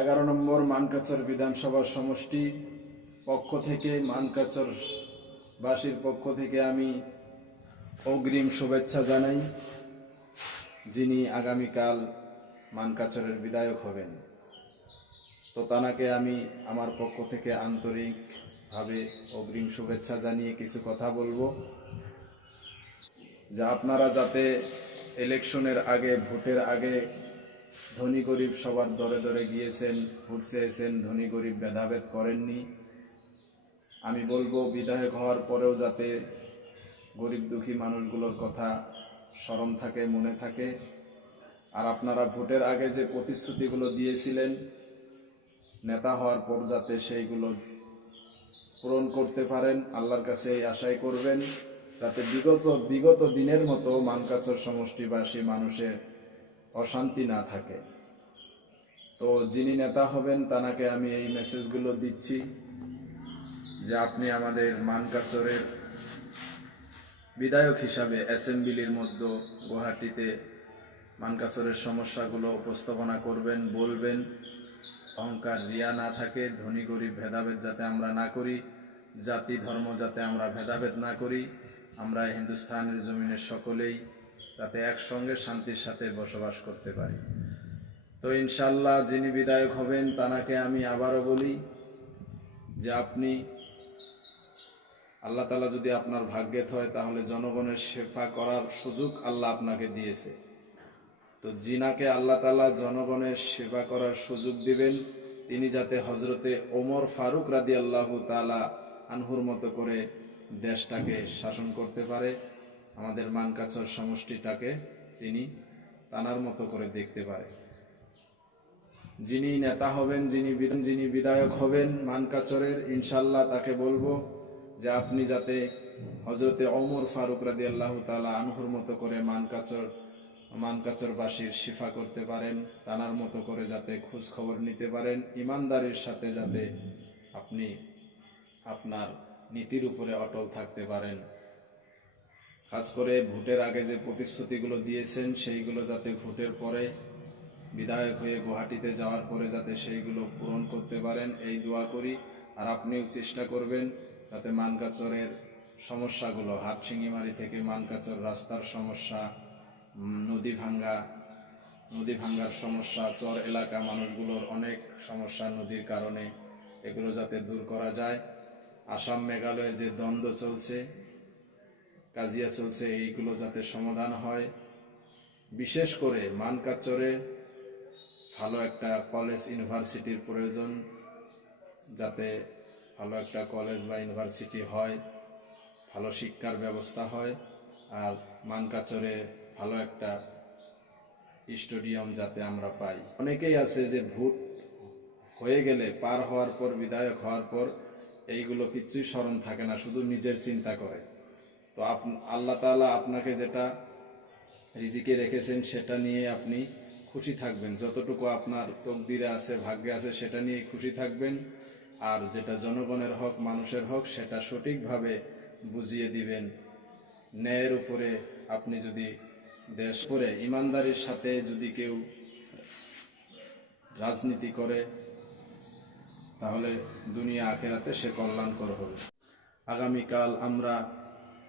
11 নম্বর মানকাচর বিধানসভা সমষ্টি পক্ষ থেকে মানকাচর বাসীর পক্ষ থেকে আমি অগ্রিম শুভেচ্ছা জানাই যিনি আগামীকাল মানকাচরের বিধায়ক হবেন। তো তানাকে আমি আমার পক্ষ থেকে আন্তরিকভাবে অগ্রিম শুভেচ্ছা জানিয়ে কিছু কথা বলবো, যে আপনারা যাতে ইলেকশনের আগে, ভোটের আগে ধনী গরিব সবার দরে দরে গিয়েছেন, ভোট চেয়েছেন, ধনী গরিব ভেদাভেদ করেননি। আমি বলবো বিধায়ক হওয়ার পরেও যাতে গরিব দুঃখী মানুষগুলোর কথা স্মরণ থাকে, মনে থাকে। আর আপনারা ভোটের আগে যে প্রতিশ্রুতিগুলো দিয়েছিলেন, নেতা হওয়ার পর যাতে সেইগুলো পূরণ করতে পারেন, আল্লাহর কাছে এই আশাই করবেন, যাতে বিগত দিনের মতো মানকাচর সমষ্টিবাসী মানুষের অশান্তি না থাকে। তো যিনি নেতা হবেন তানাকে আমি এই মেসেজগুলো দিচ্ছি, যে আপনি আমাদের মানকাচরের বিধায়ক হিসাবে অ্যাসেম্বলির মধ্যে গুয়াহাটিতে মানকাচরের সমস্যাগুলো উপস্থাপনা করবেন, বলবেন। অহংকার রিয়া না থাকে, ধনী গরিব ভেদাভেদ যাতে আমরা না করি, জাতি ধর্ম যাতে আমরা ভেদাভেদ না করি, আমরা হিন্দুস্তানের জমিনের সকলেই যাতে একসঙ্গে শান্তির সাথে বসবাস করতে পারি। তো ইনশাল্লাহ যিনি বিধায়ক হবেন তানাকে আমি আবারও বলি যে আপনি, আল্লাহ তাআলা যদি আপনার ভাগ্যে হয় তাহলে জনগণের সেবা করার সুযোগ আল্লাহ আপনাকে দিয়েছে। তো যিনাকে আল্লাহ তাআলা জনগণের সেবা করার সুযোগ দিবেন তিনি যাতে হজরতে ওমর ফারুক রাদিয়াল্লাহু তাআলা আনহুর মতো করে দেশটাকে শাসন করতে পারে, আমাদের মানকাচর সমষ্টিটাকে তিনি তানার মতো করে দেখতে পারে। যিনি নেতা হবেন, যিনি বিধায়ক হবেন মানকাচরের, ইনশাল্লাহ তাকে বলবো যে আপনি যাতে হজরতে ওমর ফারুক রাদিয়াল্লাহু তাআলা আনহুর মতো করে মানকাচরবাসীর শিফা করতে পারেন, তানার মতো করে যাতে খোঁজ খবর নিতে পারেন, ইমানদারির সাথে যাতে আপনি আপনার নীতির উপরে অটল থাকতে পারেন। খাস করে ভোটের আগে যে প্রতিশ্রুতিগুলো দিয়েছেন সেইগুলো যাতে ভোটের পরে বিধায়ক হয়ে গুয়াহাটিতে যাওয়ার পরে যাতে সেইগুলো পূরণ করতে পারেন, এই দোয়া করি। আর আপনিও চেষ্টা করবেন যাতে মানকাচরের সমস্যাগুলো, হাটসিঙ্গিমারি থেকে মানকাচর রাস্তার সমস্যা, নদী ভাঙ্গার সমস্যা, চর এলাকা মানুষগুলোর অনেক সমস্যা নদীর কারণে, এগুলো যাতে দূর করা যায়। আসাম মেঘালয়ের যে দ্বন্দ্ব চলছে, কাজিয়া চলছে, এইগুলো যাতে সমাধান হয়। বিশেষ করে মানকাচরে ভালো একটা কলেজ ইউনিভার্সিটির প্রয়োজন, যাতে ভালো একটা কলেজ বা ইউনিভার্সিটি হয়, ভালো শিক্ষার ব্যবস্থা হয়। আর মানকাচরে ভালো একটা স্টেডিয়াম যাতে আমরা পাই। অনেকেই আছে যে ভোট হয়ে গেলে, পার হওয়ার পর, বিধায়ক হওয়ার পর এইগুলো কিছুই স্মরণ থাকে না, শুধু নিজের চিন্তা করে। তো আল্লাহ তাআলা আপনাকে যেটা রিজিকে রেখেছেন সেটা নিয়ে আপনি খুশি থাকবেন, যতটুকু আপনার তকদিরে আছে, ভাগ্যে আছে, সেটা নিয়ে খুশি থাকবেন। আর যেটা জনগণের হক, মানুষের হক, সেটা সঠিকভাবে বুঝিয়ে দিবেন। ন্যায়ের উপরে আপনি যদি দেশ করে ইমানদারির সাথে যদি কেউ রাজনীতি করে তাহলে দুনিয়া আখেরাতে সে কল্যাণকর হবে। আগামীকাল আমরা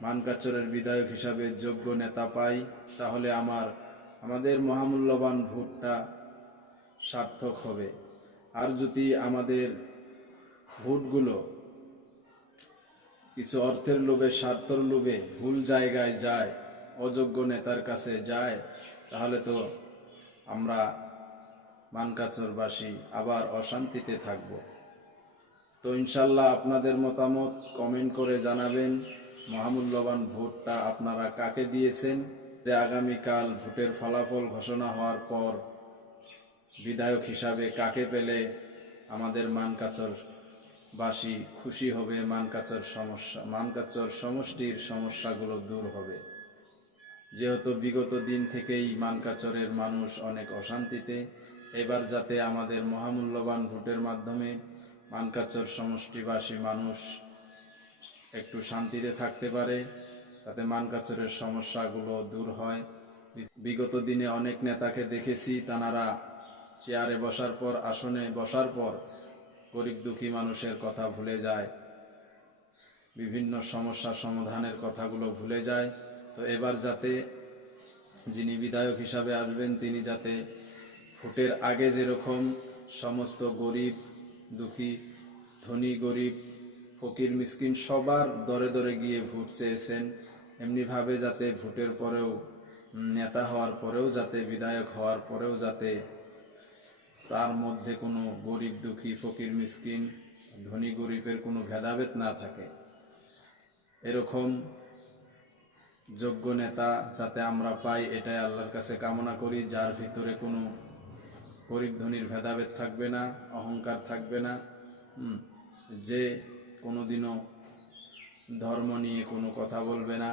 মানকাচরের বিধায়ক হিসাবে যোগ্য নেতা পাই, তাহলে আমাদের মহামূল্যবান ভোটটা সার্থক হবে। আর যদি আমাদের ভোটগুলো কিছু অর্থের লোভে, স্বার্থের লোভে ভুল জায়গায় যায়, অযোগ্য নেতার কাছে যায়, তাহলে তো আমরা মানকাচরবাসী আবার অশান্তিতে থাকব। তো ইনশাল্লাহ আপনাদের মতামত কমেন্ট করে জানাবেন, মহামূল্যবান ভোটটা আপনারা কাকে দিয়েছেন, যে আগামীকাল ভোটের ফলাফল ঘোষণা হওয়ার পর বিধায়ক হিসাবে কাকে পেলে আমাদের মানকাচরবাসী খুশি হবে, মানকাচর সমষ্টির সমস্যাগুলো দূর হবে। যেহেতু বিগত দিন থেকেই মানকাচরের মানুষ অনেক অশান্তিতে, এবার যাতে আমাদের মহামূল্যবান ভোটের মাধ্যমে মানকাচর সমষ্টিবাসী মানুষ একটু শান্তিতে থাকতে পারে, যাতে মানকাচরের সমস্যাগুলো দূর হয়। বিগত দিনে অনেক নেতাকে দেখেছি তানারা চেয়ারে বসার পর, আসনে বসার পর গরিব দুঃখী মানুষের কথা ভুলে যায়, বিভিন্ন সমস্যা সমাধানের কথাগুলো ভুলে যায়। তো এবার যাতে যিনি বিধায়ক হিসাবে আসবেন তিনি যাতে ভোটের আগে যেরকম সমস্ত গরিব দুঃখী, ধনী গরিব, ফকির মিসকিন সবার দরে দরে গিয়ে ভোট চেয়েছেন, এমনিভাবে যাতে ভোটের পরেও, নেতা হওয়ার পরেও যাতে, বিধায়ক হওয়ার পরেও যাতে তার মধ্যে কোনো গরিব দুঃখী, ফকির মিসকিন, ধনী গরিবের কোনো ভেদাভেদ না থাকে, এরকম যোগ্য নেতা যাতে আমরা পাই, এটাই আল্লাহর কাছে কামনা করি। যার ভিতরে কোনো গরিব ধনীর ভেদাভেদ থাকবে না, অহংকার থাকবে না, যে কোনোদিনও ধর্ম নিয়ে কোনো কথা বলবে না,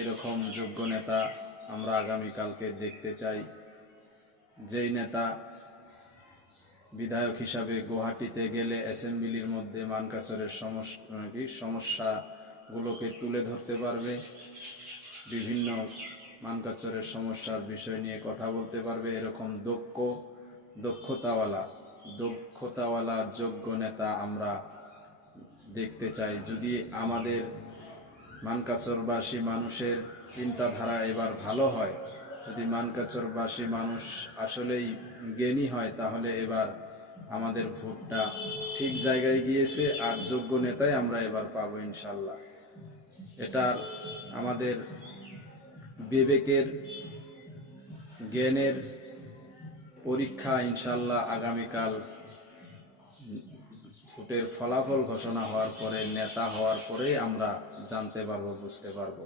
এরকম যোগ্য নেতা আমরা আগামীকালকে দেখতে চাই। যেই নেতা বিধায়ক হিসাবে গুয়াহাটিতে গেলে অ্যাসেম্বলির মধ্যে মানকাচরের সমস্যাগুলোকে তুলে ধরতে পারবে, বিভিন্ন মানকাচরের সমস্যার বিষয় নিয়ে কথা বলতে পারবে, এরকম দক্ষতাওয়ালা যোগ্য নেতা আমরা দেখতে চাই। যদি আমাদের মানকাচরবাসী মানুষের চিন্তাধারা এবার ভালো হয়, যদি মানকাচরবাসী মানুষ আসলেই জ্ঞানী হয়, তাহলে এবার আমাদের ভোটটা ঠিক জায়গায় গিয়েছে, আর যোগ্য নেতাই আমরা এবার পাবো ইনশাল্লাহ। এটা আমাদের বিবেকের, জ্ঞানের পরীক্ষা। ইনশাল্লাহ আগামীকাল ভোটের ফলাফল ঘোষণা হওয়ার পরে, নেতা হওয়ার পরে আমরা জানতে পারবো, বুঝতে পারবো।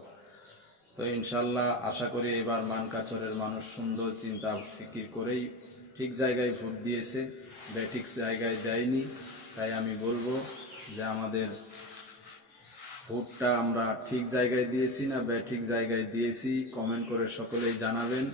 তো ইনশাল্লাহ আশা করি এবার মানকাচরের মানুষ সুন্দর চিন্তা ফিকির করেই ঠিক জায়গায় ভোট দিয়েছে, বেঠিক জায়গায় দেয়নি। তাই আমি বলবো যে আমাদের ভোটটা আমরা ঠিক জায়গায় দিয়েছি না বেঠিক জায়গায় দিয়েছি, কমেন্ট করে সকলেই জানাবেন।